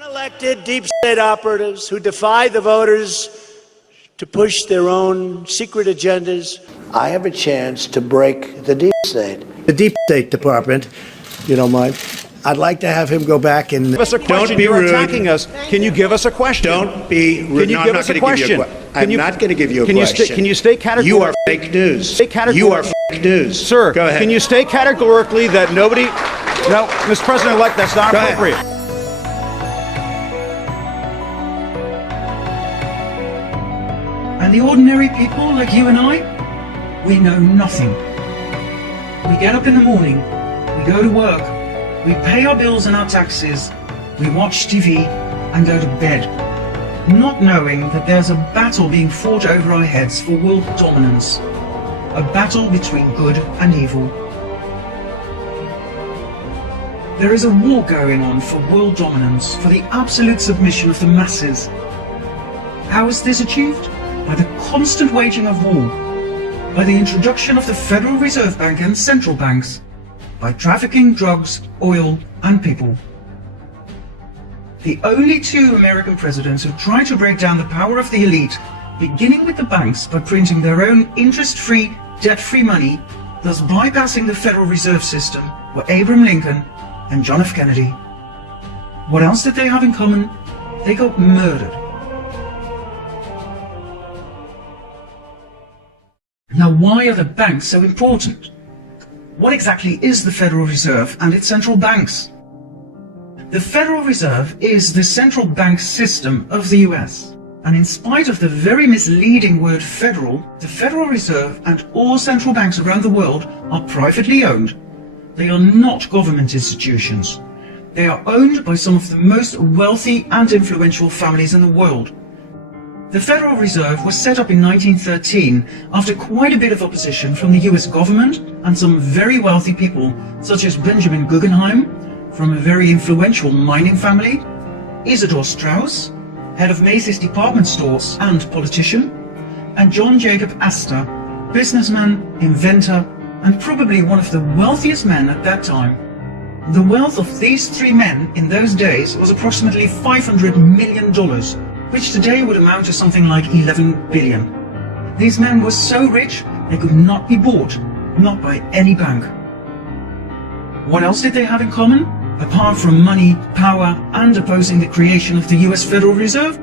Unelected deep state operatives who defy the voters to push their own secret agendas. I have a chance to break the deep state. The deep state department, you don't mind. I'd like to have him go back and... Give us a question. Don't be You're rude. attacking us. Can you give us a question? Don't be rude. Can you No, give I'm us not a going to give you a question? question. I'm not going to give you a Can question. Can you state categorically? You are fake news. You are fake news. Sir, go ahead. Can you state categorically that nobody... No, Mr. President-elect, that's not appropriate. And the ordinary people like you and I, we know nothing. We get up in the morning, we go to work, we pay our bills and our taxes, we watch TV and go to bed, not knowing that there's a battle being fought over our heads for world dominance, a battle between good and evil. There is a war going on for world dominance, for the absolute submission of the masses. How is this achieved? By the constant waging of war, by the introduction of the Federal Reserve Bank and central banks, by trafficking drugs, oil, and people. The only two American presidents who tried to break down the power of the elite, beginning with the banks by printing their own interest-free, debt-free money, thus bypassing the Federal Reserve System, were Abraham Lincoln and John F. Kennedy. What else did they have in common? They got murdered. Now, why are the banks so important? What exactly is the Federal Reserve and its central banks? The Federal Reserve is the central bank system of the US. And in spite of the very misleading word federal, the Federal Reserve and all central banks around the world are privately owned. They are not government institutions. They are owned by some of the most wealthy and influential families in the world. The Federal Reserve was set up in 1913 after quite a bit of opposition from the US government and some very wealthy people such as Benjamin Guggenheim, from a very influential mining family, Isidor Straus, head of Macy's department stores and politician, and John Jacob Astor, businessman, inventor, and probably one of the wealthiest men at that time. The wealth of these three men in those days was approximately $500 million, which today would amount to something like 11 billion. These men were so rich they could not be bought, not by any bank. What else did they have in common? Apart from money, power, and opposing the creation of the US Federal Reserve?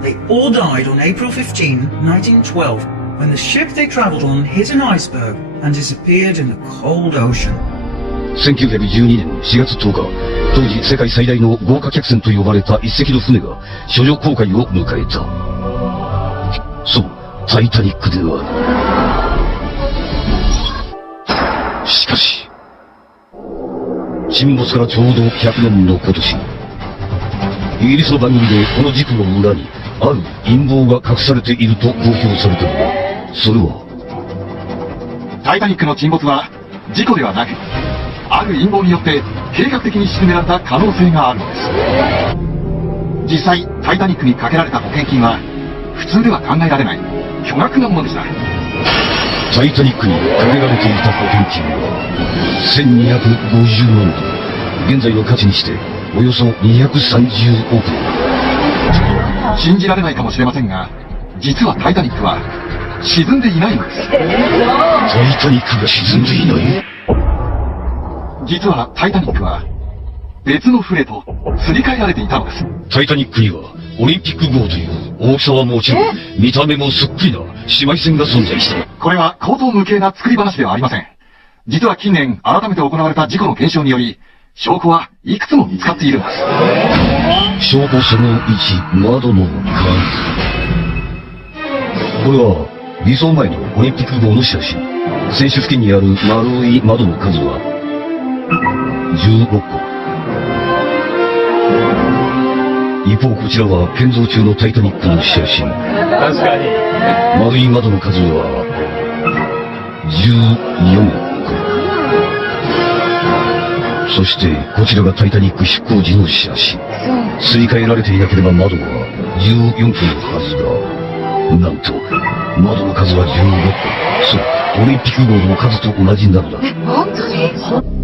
They all died on April 15, 1912, when the ship they traveled on hit an iceberg and disappeared in the cold ocean. 1912年4月10日、当時世界最大の豪華客船と呼ばれた一隻の船が処女航海を迎えた。そう、タイタニックである。しかし、沈没からちょうど100年の今年、イギリスの番組でこの事故の裏にある陰謀が隠されていると公表されたのだ。それは、タイタニックの沈没は事故ではなく、ある陰謀によって計画的に沈められた可能性があるのです。実際、タイタニックにかけられた保険金は普通では考えられない巨額なものでした。タイタニックにかけられていた保険金は1250万ドル、現在の価値にしておよそ230億円。信じられないかもしれませんが、実はタイタニックは沈んでいないのです。タイタニックが沈んでいない？実はタイタニックは別の船とすり替えられていたのです。タイタニックにはオリンピック号という大きさはもちろん見た目もそっくりな姉妹船が存在した。これは荒唐無稽な作り話ではありません。実は近年改めて行われた事故の検証により証拠はいくつも見つかっているんです。証拠その1、窓の数。これは偽装前のオリンピック号の写真。船首付近にある丸い窓の数は16個。一方こちらは建造中のタイタニックの写真。確かに。丸い窓の数は14個。そしてこちらがタイタニック出港時の写真。すり替えられていなければ窓は14個のはずだ。なんと窓の数は16個。そう、オリンピック号の数と同じなのだ。本当に？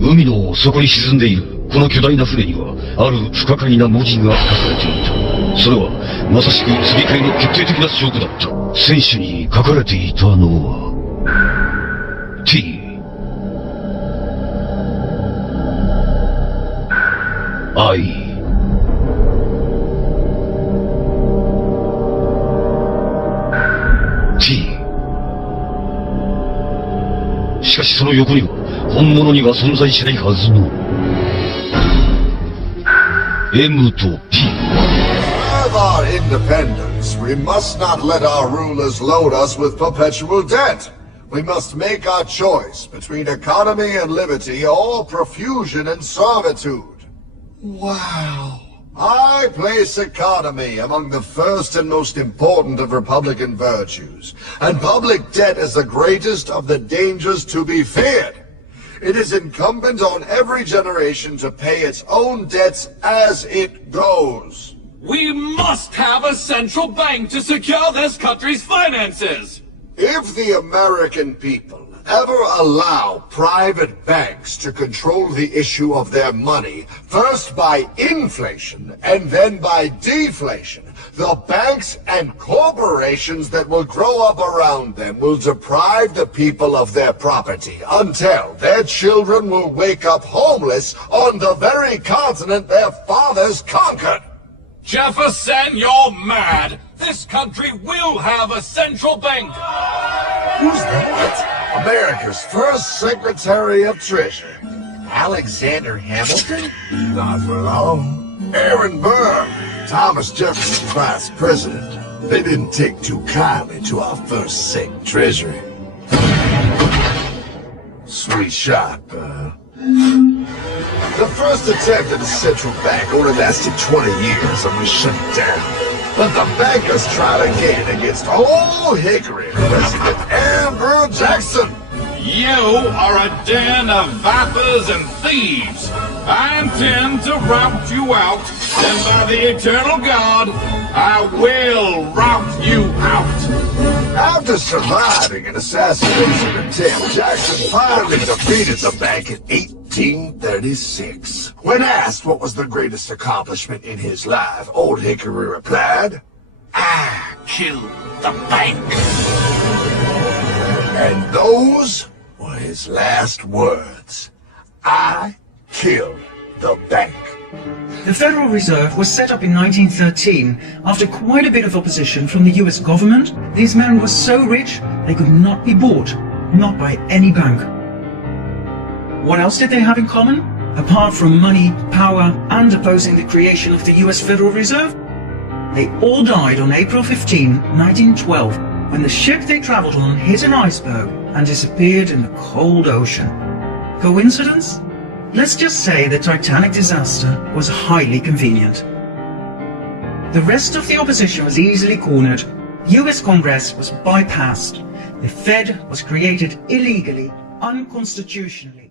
海の底に沈んでいるこの巨大な船には、ある不可解な文字が書かれていた。それは、まさしく釣り替えの決定的な証拠だった。船首に書かれていたのは、T、I、T。しかしその横には、本物には存在しないはずの、M と P。Of our independence, we must not let our rulers load us with perpetual debt. We must make our choice between economy and liberty or profusion and servitude. Wow. I place economy among the first and most important of Republican virtues, and public debt is the greatest of the dangers to be feared. It is incumbent on every generation to pay its own debts as it goes. We must have a central bank to secure this country's finances. If the American people ever allow private banks to control the issue of their money, first by inflation and then by deflation, the banks and corporations that will grow up around them will deprive the people of their property until their children will wake up homeless on the very continent their fathers conquered. Jefferson, you're mad. This country will have a central bank. Who's that? America's first Secretary of Treasury. Alexander Hamilton? Not for long. Aaron Burr, Thomas Jefferson's vice president. They didn't take too kindly to our first Sec Treasury. Sweet shot, Burr. The first attempt at a central bank only lasted 20 years and we shut it down. But the bankers tried again against Old Hickory President Andrew Jackson. You are a den of vipers and thieves. I intend to rout you out, and by the eternal God, I will rout you out. After surviving an assassination attempt, Jackson finally defeated the bank in 1836. When asked what was the greatest accomplishment in his life, Old Hickory replied, "I killed the bank." And those were his last words. I killed the bank. The Federal Reserve was set up in 1913 after quite a bit of opposition from the US government. These men were so rich they could not be bought, not by any bank. What else did they have in common? Apart from money, power, and opposing the creation of the US Federal Reserve? They all died on April 15, 1912, when the ship they traveled on hit an iceberg and disappeared in the cold ocean. Coincidence? Let's just say the Titanic disaster was highly convenient. The rest of the opposition was easily cornered. US Congress was bypassed. The Fed was created illegally, unconstitutionally.